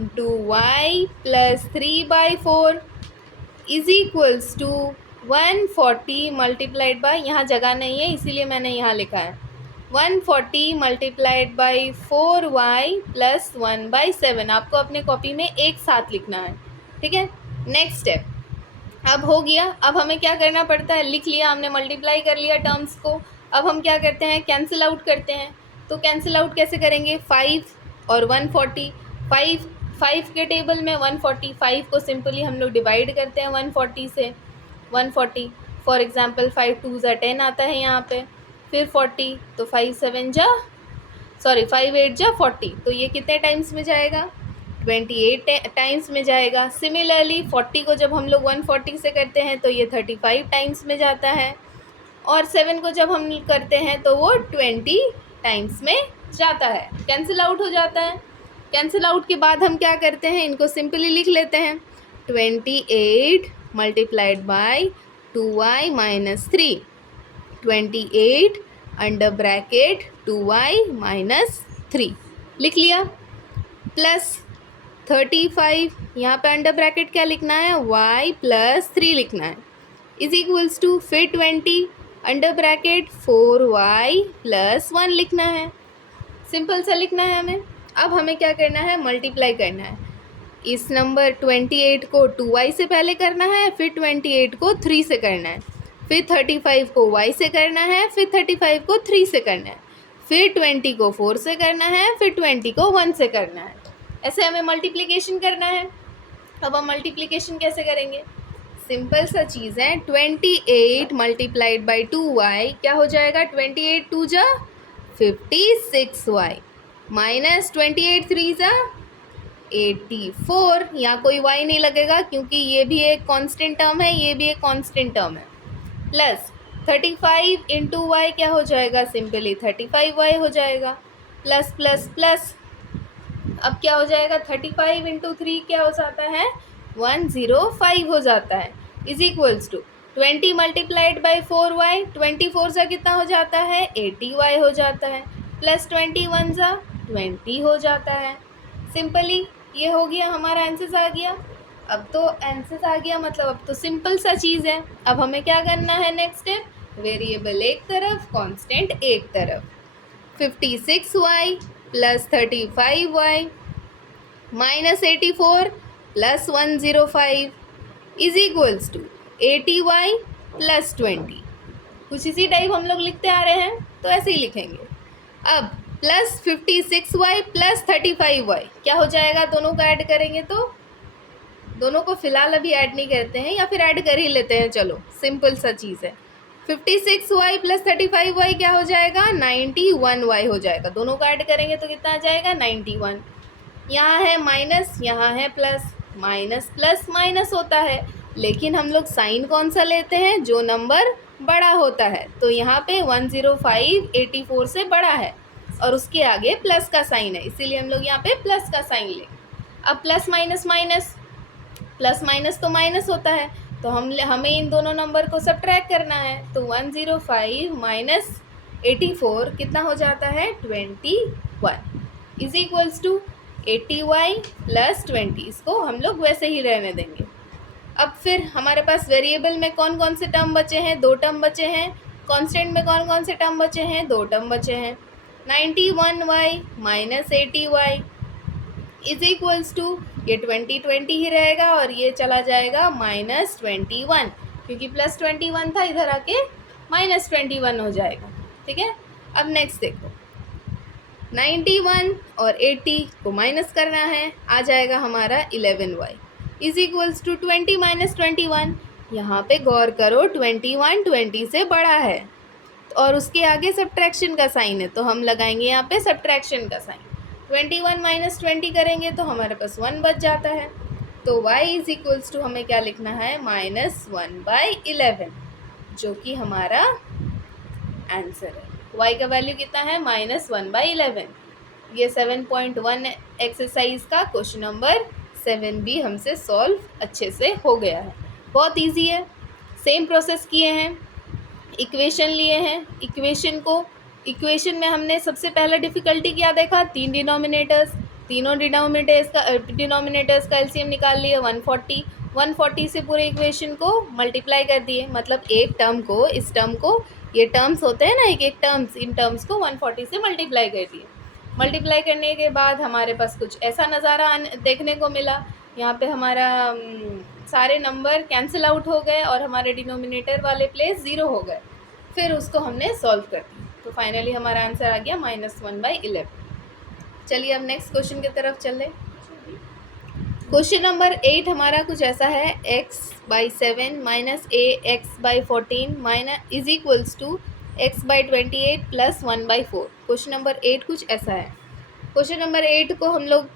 y + 3/4 is equals to 140 multiplied by, यहाँ जगह नहीं है इसीलिए मैंने यहाँ लिखा है, 140 मल्टीप्लाइड बाई 4y + 1/7। आपको अपने कॉपी में एक साथ लिखना है, ठीक है। नेक्स्ट स्टेप अब हो गया। अब हमें क्या करना पड़ता है, लिख लिया हमने, मल्टीप्लाई कर लिया टर्म्स को। अब हम क्या करते हैं, कैंसिल आउट करते हैं। तो कैंसिल आउट कैसे करेंगे, 5 और 140, 5 के टेबल में 145 को सिंपली हम लोग डिवाइड करते हैं 140 से, 140 फॉर एग्जांपल 5 2 जा 10 आता है यहाँ पे, फिर 40, तो 5 8 जा 40, तो ये कितने टाइम्स में जाएगा, 28 टाइम्स में जाएगा। सिमिलरली 40 को जब हम लोग 140 से करते हैं तो ये 35 टाइम्स में जाता है, और 7 को जब हम करते हैं तो वो 20 टाइम्स में जाता है, कैंसिल आउट हो जाता है। कैंसिल आउट के बाद हम क्या करते हैं, इनको सिंपली लिख लेते हैं, 28 multiplied by 2y - 3, 28 under bracket 2y - 3 लिख लिया, प्लस 35, यहाँ पे अंडर ब्रैकेट क्या लिखना है, y प्लस 3 लिखना है, इज इक्वल्स टू फिर 20 अंडर ब्रैकेट 4y प्लस 1 लिखना है। सिंपल सा लिखना है हमें। अब हमें क्या करना है, मल्टीप्लाई करना है। इस नंबर 28 को 2y से पहले करना है, फिर 28 को 3 से करना है, फिर 35 को y से करना है, फिर 35 को 3 से करना है, फिर 20 को 4 से करना है, फिर 20 को 1 से करना है। ऐसे हमें मल्टीप्लिकेशन करना है। अब हम मल्टीप्लिकेशन कैसे करेंगे, सिंपल सा चीज़ है, 28 मल्टीप्लाइड बाई 2y क्या हो जाएगा, 28 2 जा 56y माइनस 28 3 जा 84। यहाँ कोई y नहीं लगेगा क्योंकि ये भी एक कांस्टेंट टर्म है, ये भी एक कांस्टेंट टर्म है। प्लस 35 इंटू वाई क्या हो जाएगा, सिंपली 35y हो जाएगा। प्लस प्लस प्लस अब क्या हो जाएगा, 35 इंटू 3 क्या हो जाता है, 105 हो जाता है, is equals to 20 multiplied by 4y, 24 सा कितना हो जाता है, 80y हो जाता है, प्लस 21 सा 20 हो जाता है। सिंपली ये हो गया, हमारा आंसर आ गया। अब तो आंसर आ गया मतलब अब तो सिंपल सा चीज़ है। अब हमें क्या करना है, नेक्स्ट स्टेप, वेरिएबल एक तरफ कांस्टेंट एक तरफ, 56y plus 35y minus 84 plus 105 is equals to 80y plus 20। कुछ इसी टाइप हम लोग लिखते आ रहे हैं तो ऐसे ही लिखेंगे। अब प्लस 56y प्लस 35y क्या हो जाएगा, दोनों को ऐड करेंगे तो, दोनों को फिलहाल अभी ऐड नहीं करते हैं या फिर ऐड कर ही लेते हैं, चलो सिंपल सा चीज़ है। 56y प्लस 35y क्या हो जाएगा, 91y हो जाएगा। दोनों को ऐड करेंगे तो कितना आ जाएगा, 91। यहाँ है माइनस, यहाँ है प्लस, माइनस प्लस माइनस होता है, लेकिन हम लोग साइन कौन सा लेते हैं, जो नंबर बड़ा होता है। तो यहाँ पे 105 84 से बड़ा है और उसके आगे प्लस का साइन है, इसीलिए हम लोग यहाँ पे प्लस का साइन लें। अब plus minus minus, plus minus तो माइनस होता है, तो हमें इन दोनों नंबर को सब्ट्रैक्ट करना है। तो 105 माइनस 84 कितना हो जाता है, 21 is equals to 80y plus 20। इसको हम लोग वैसे ही रहने देंगे। अब फिर हमारे पास वेरिएबल में कौन कौन से टर्म बचे हैं, 2 टर्म बचे हैं। कांस्टेंट में कौन कौन से टर्म बचे हैं, 2 टर्म बचे हैं। 91y minus 80y is equals to, ये 20 ही रहेगा और ये चला जाएगा माइनस 21, क्योंकि प्लस 21 था, इधर आके माइनस 21 हो जाएगा। ठीक है, अब नेक्स्ट देखो, 91 और 80 को माइनस करना है, आ जाएगा हमारा 11y is equals to 20 minus 21। यहाँ पे गौर करो, 21 20 से बड़ा है और उसके आगे सब्ट्रैक्शन का साइन है, तो हम लगाएंगे यहाँ पे सब्ट्रैक्शन का साइन। 21 माइनस 20 करेंगे तो हमारे पास 1 बच जाता है। तो y इज इक्वल्स टू हमें क्या लिखना है, -1/11, जो कि हमारा आंसर है। y का वैल्यू कितना है, -1/11। ये 7.1 एक्सरसाइज का क्वेश्चन नंबर 7 भी हमसे सॉल्व अच्छे से हो गया है। बहुत ईजी है, सेम प्रोसेस किए हैं, इक्वेशन लिए हैं। इक्वेशन में हमने सबसे पहला डिफ़िकल्टी क्या देखा, 3 डिनोमिनेटर्स, तीनों डिनोमिनेटर्स का एलसीएम निकाल लिए 140 से पूरे इक्वेशन को मल्टीप्लाई कर दिए। मतलब एक टर्म को, इस टर्म को, ये टर्म्स होते हैं ना एक एक टर्म्स, इन टर्म्स को 140 से मल्टीप्लाई कर दिए। मल्टीप्लाई करने के बाद हमारे पास कुछ ऐसा नज़ारा देखने को मिला, यहाँ पे हमारा सारे नंबर कैंसिल आउट हो गए और हमारे डिनोमिनेटर वाले प्लेस 0 हो गए। फिर उसको हमने सॉल्व कर दिया, तो फाइनली हमारा आंसर आ गया -1/11। चलिए अब नेक्स्ट क्वेश्चन की तरफ चलें। क्वेश्चन नंबर 8 हमारा कुछ ऐसा है, x/7 minus ax/14 minus is equals to x/28 plus 1/4। Question number 8 कुछ ऐसा है। क्वेश्चन नंबर 8 को हम लोग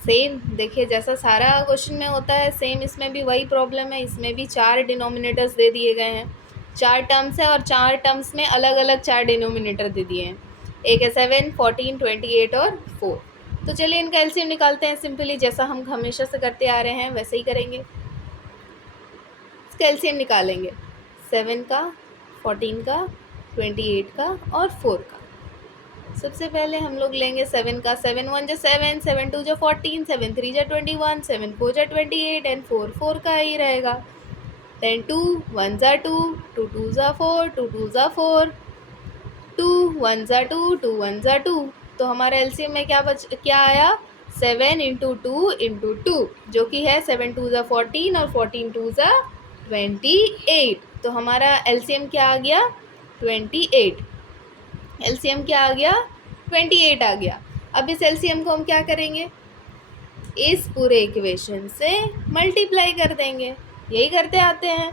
सेम देखिए, जैसा सारा क्वेश्चन में होता है सेम इसमें भी वही प्रॉब्लम है। इसमें भी 4 डिनोमिनेटर्स दे दिए गए हैं, 4 टर्म्स हैं और 4 टर्म्स में अलग अलग 4 डिनोमिनेटर दे दिए हैं। एक है 7, 14, 28 और 4। तो चलिए इनका एलसीएम निकालते हैं। सिंपली जैसा हम हमेशा से करते आ रहे हैं वैसे ही करेंगे। इसका एलसीएम निकालेंगे, 7 का, 14 का, 28 का और 4 का। सबसे पहले हम लोग लेंगे 7 का, 7 1 जो 7, 7 2 जो 14, 7 3 जो 21, 7 4 जो 28 एंड 4 4 का ही रहेगा। देन 2 1 जा 2, 2 2 जा 4, 2 2 जा 4, 2 1 जा 2, 2 1 जा 2। तो हमारा एलसीएम में क्या आया 7 इंटू 2 इंटू 2, जो कि है 7 2 जा 14 और 14 2 जा 28। तो हमारा एलसीएम क्या आ गया 28। एलसीएम क्या आ गया 28 आ गया। अब इस एलसीएम को हम क्या करेंगे, इस पूरे इक्वेशन से मल्टीप्लाई कर देंगे, यही करते आते हैं।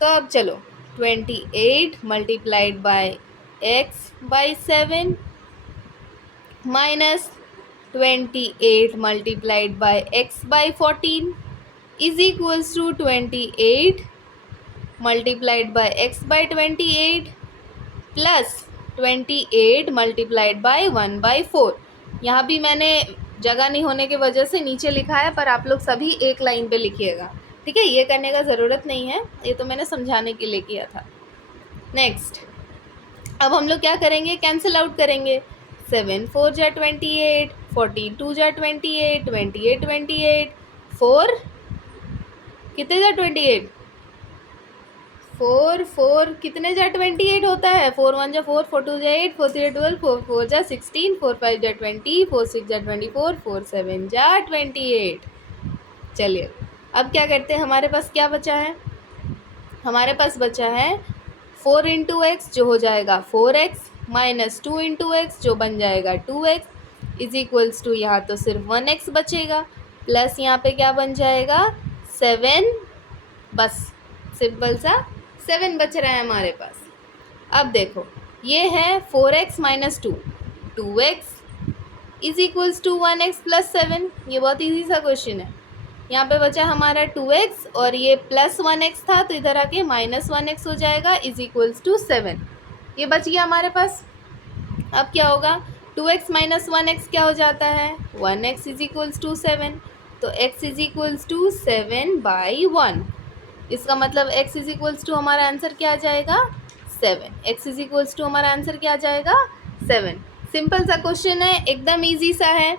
तो अब चलो 28 multiplied by x by 7 minus 28 multiplied by x by 14 is equals to 28 multiplied by x by 28 plus 28 multiplied by 1/4। यहाँ भी मैंने जगह नहीं होने की वजह से नीचे लिखा है, पर आप लोग सभी एक लाइन पे लिखिएगा, ठीक है। ये करने का ज़रूरत नहीं है, ये तो मैंने समझाने के लिए किया था। नेक्स्ट, अब हम लोग क्या करेंगे, कैंसिल आउट करेंगे। 7 4 जा 28, 14 2 जा 28, 28 28, 4 कितने जा 28, 4 4 कितने जा 28 होता है, 4 1 जा 4, 4 2 जा 8, 4 3 12, 4 4 जा 16, 4 5 जा 20, 4 6 जा 24, 4 7 जा 28। चलिए अब क्या करते हैं, हमारे पास क्या बचा है, हमारे पास बचा है 4 इंटू एक्स जो हो जाएगा 4x माइनस 2 इंटू एक्स जो बन जाएगा 2x इज इक्वल्स टू, यहाँ तो सिर्फ 1x बचेगा, प्लस यहाँ पे क्या बन जाएगा 7, बस सिंपल सा 7 बच रहा है हमारे पास। अब देखो ये है 4x minus 2, 2x is equals to 1x plus 7। ये बहुत इजी सा क्वेश्चन है। यहाँ पे बचा हमारा 2x और ये प्लस 1x था, तो इधर आके माइनस 1x हो जाएगा इज इक्वल्स टू 7। ये बच गया हमारे पास। अब क्या होगा, 2x माइनस 1x क्या हो जाता है 1x इज इक्वल्स टू 7। तो x इज इक्वल्स टू 7/1। इसका मतलब x इज इक्वल्स टू हमारा आंसर क्या आ जाएगा 7। x इज इक्वल्स टू हमारा आंसर क्या आ जाएगा 7। सिंपल सा क्वेश्चन है, एकदम इजी सा है।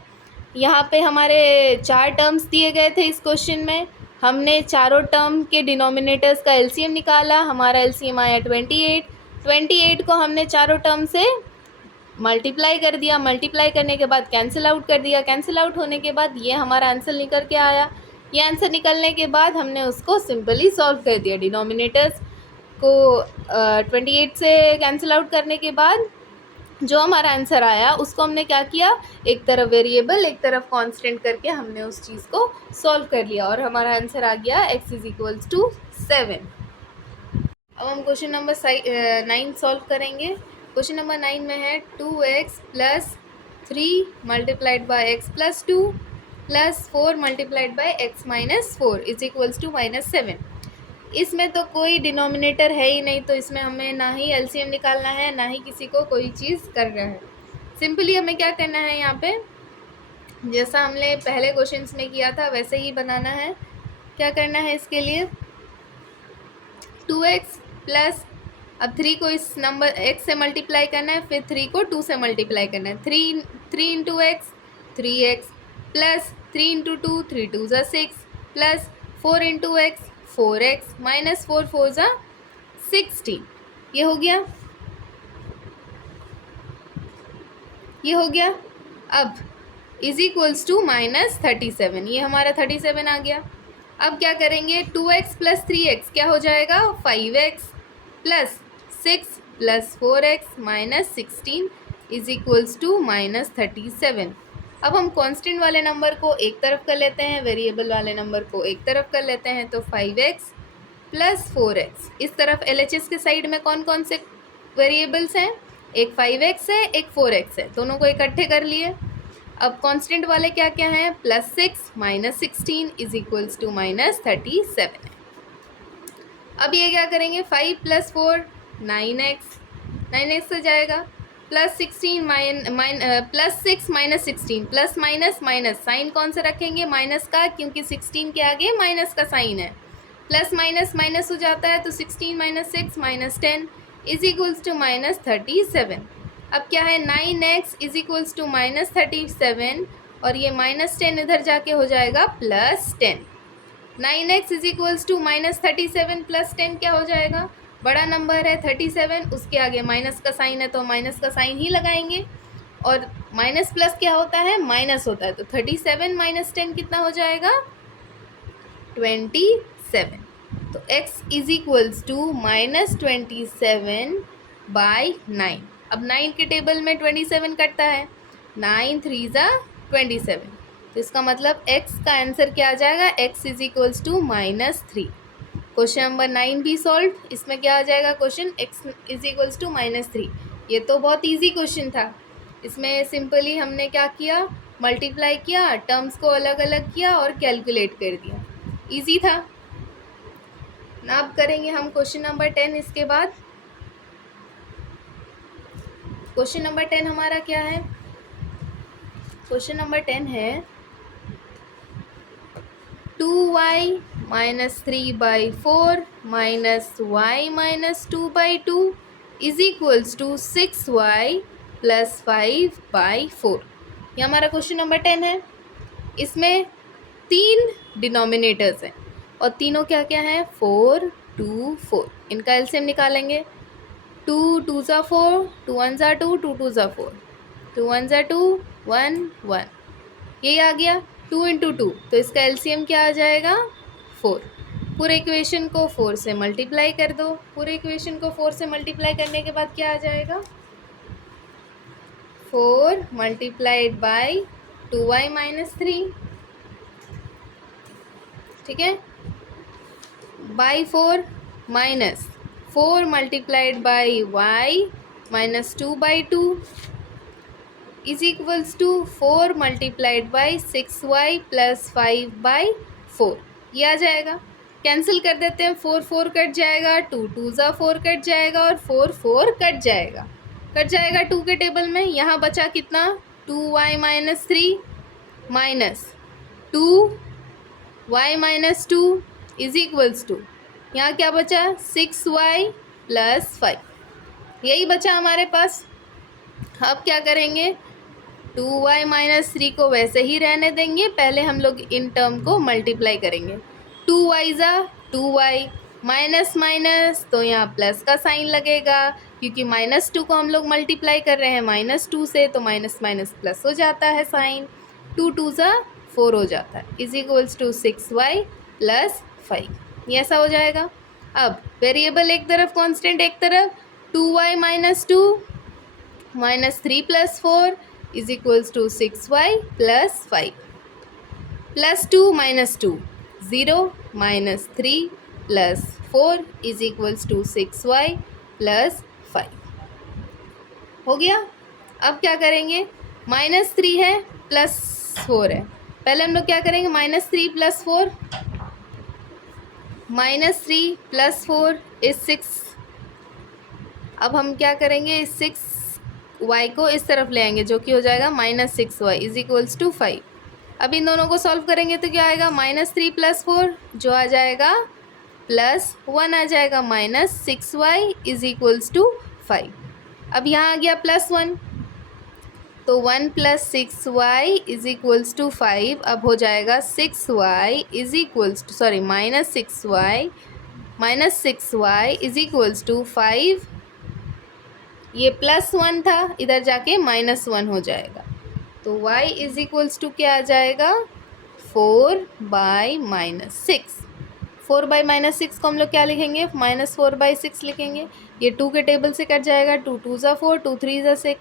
यहाँ पे हमारे 4 टर्म्स दिए गए थे इस क्वेश्चन में, हमने चारों टर्म के डिनोमिनेटर्स का एलसीएम निकाला, हमारा एलसीएम आया 28। 28 को हमने चारों टर्म से मल्टीप्लाई कर दिया, मल्टीप्लाई करने के बाद कैंसिल आउट कर दिया, कैंसिल आउट होने के बाद ये हमारा आंसर निकल के आया। ये आंसर निकलने के बाद हमने उसको सिंपली सॉल्व कर दिया। डिनोमिनेटर्स को 28 से कैंसिल आउट करने के बाद जो हमारा आंसर आया उसको हमने क्या किया, एक तरफ वेरिएबल एक तरफ कांस्टेंट करके हमने उस चीज़ को सॉल्व कर लिया और हमारा आंसर आ गया x इज इक्वल्स टू 7। अब हम क्वेश्चन नंबर 9 सॉल्व करेंगे। क्वेश्चन नंबर 9 में है 2x plus 3 multiplied by x plus 2 plus 4 multiplied by x minus 4 is equals to minus 7। इसमें तो कोई डिनोमिनेटर है ही नहीं, तो इसमें हमें ना ही एलसीएम निकालना है ना ही किसी को कोई चीज़ करना है। सिंपली हमें क्या करना है, यहाँ पे जैसा हमने पहले क्वेश्चंस में किया था वैसे ही बनाना है। क्या करना है इसके लिए, 2x प्लस, अब 3 को इस नंबर x से मल्टीप्लाई करना है, फिर 3 को 2 से मल्टीप्लाई करना है। 3 into x 3x plus 3 into 2 3 2 ज़ा 6 plus 4 into x 4x minus 4 4 ज़ा 16। ये हो गया, ये हो गया। अब इज इक्वल्स टू माइनस 37, ये हमारा 37 आ गया। अब क्या करेंगे, 2x प्लस 3x क्या हो जाएगा 5x plus 6 plus 4x minus 16 is equals to minus 37। अब हम कांस्टेंट वाले नंबर को एक तरफ कर लेते हैं, वेरिएबल वाले नंबर को एक तरफ कर लेते हैं, तो 5x प्लस 4x। इस तरफ LHS के साइड में कौन कौन से वेरिएबल्स हैं, एक 5x है एक 4x है, दोनों को इकट्ठे कर लिए। अब कांस्टेंट वाले क्या क्या हैं, plus 6 minus 16 is equals to minus 37। अब ये क्या करेंगे, 5 प्लस 4 9x, 9x हो जाएगा, plus 16 plus 6 minus 16, plus minus minus, sign कौन सा रखेंगे माइनस का, क्योंकि 16 के आगे माइनस का साइन है। प्लस माइनस माइनस हो जाता है, तो 16 minus 6 minus 10 is equals to minus 37। अब क्या है, 9x इज इक्वल्स टू -37 और ये -10 इधर जाके हो जाएगा +10। 9x इज इक्वल्स टू -37 +10 क्या हो जाएगा, बड़ा नंबर है 37, उसके आगे माइनस का साइन है तो माइनस का साइन ही लगाएंगे, और माइनस प्लस क्या होता है, माइनस होता है, तो 37 - 10 कितना हो जाएगा, 27। तो x इज इक्वल्स टू -27/9। अब 9 के टेबल में 27 कटता है, 9 3 ज़ा 27, तो इसका मतलब x का आंसर क्या आ जाएगा, x is equals to -3। Question number 9 भी सॉल्व, इसमें क्या आ जाएगा question, x is equals to -3। ये तो बहुत इजी क्वेश्चन था, इसमें सिंपली हमने क्या किया, मल्टीप्लाई किया, टर्म्स को अलग अलग किया और कैलकुलेट कर दिया, इजी था ना। अब करेंगे हम क्वेश्चन नंबर 10। इसके बाद क्वेश्चन नंबर 10 हमारा क्या है, क्वेश्चन नंबर 10 है 2y - 3/4 -y - 2/2 is equals to 6y + 5/4। ये हमारा क्वेश्चन नंबर 10 है। इसमें 3 डिनोमिनेटर्स हैं और तीनों क्या क्या हैं, 4 2 4। इनका एलसीएम निकालेंगे, 2 2 ज़ा 4, 2 1 ज़ा 2, 2 2 ज़ा 4, 2 1 ज़ा 2, 1 1, यही आ गया 2 × 2, तो इसका एलसीएम क्या आ जाएगा, 4। पूरे इक्वेशन को 4 से मल्टीप्लाई कर दो, पूरे इक्वेशन को 4 से मल्टीप्लाई करने के बाद क्या आ जाएगा, 4 × 2y - 3, ठीक है, by 4 minus 4 × y - 2/2 is equals to 4 × 6y + 5/4। ये आ जाएगा, कैंसिल कर देते हैं, 4 4 कट जाएगा, 2 2 ज़ा 4 कट जाएगा और 4 4 कट जाएगा, 2 के टेबल में। यहाँ बचा कितना, 2y - 3 minus 2y - 2 is equals to, यहाँ क्या बचा, 6y + 5, यही बचा हमारे पास। अब क्या करेंगे, 2y - 3 को वैसे ही रहने देंगे, पहले हम लोग इन टर्म को मल्टीप्लाई करेंगे, 2y ज़ा 2y, माइनस माइनस तो यहाँ प्लस का साइन लगेगा, क्योंकि -2 को हम लोग मल्टीप्लाई कर रहे हैं -2 से, तो माइनस माइनस प्लस हो जाता है साइन, 2 2 ज़ा 4 हो जाता है, इज इक्वल्स टू 6y + 5। ये ऐसा हो जाएगा। अब वेरिएबल एक तरफ, कांस्टेंट एक तरफ, 2y - 2 -3 + 4 is equals to 6y + 5, +2 - 2 0 -3 + 4 is equals to 6y + 5 हो गया। अब क्या करेंगे, -3 है +4 है, पहले हम लोग क्या करेंगे, -3 + 4, -3 + 4 इज 6। अब हम क्या करेंगे, इस 6y को इस तरफ ले आएंगे, जो कि हो जाएगा -6y इज इक्वल्स टू 5। अब इन दोनों को सॉल्व करेंगे तो क्या आएगा, -3 + 4 जो आ जाएगा +1 आ जाएगा, -6y इज इक्वल्स टू 5। अब यहाँ आ गया +1, तो 1 + 6y इज इक्वल्स टू 5। अब हो जाएगा 6y is equals to, sorry -6y is equals to 5। ये +1 था, इधर जाके -1 हो जाएगा, तो y इज इक्वल्स टू क्या आ जाएगा, 4/-6। 4/-6 को हम लोग क्या लिखेंगे, -4/6 लिखेंगे। ये 2 के टेबल से कट जाएगा, 2 2 ज़ा 4, 2 3 ज़ा 6,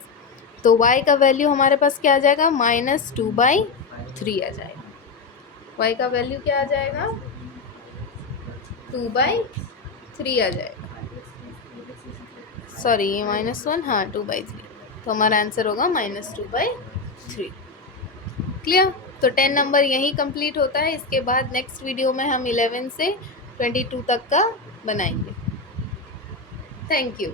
तो y का वैल्यू हमारे पास क्या आ जाएगा, -2/3 आ जाएगा। y का वैल्यू क्या आ जाएगा, 2/3 आ जाएगा, सॉरी ये -1, हाँ 2/3, तो हमारा आंसर होगा -2/3। क्लियर। तो 10 नंबर यहीं कंप्लीट होता है। इसके बाद नेक्स्ट वीडियो में हम 11 से 22 तक का बनाएंगे। Thank you.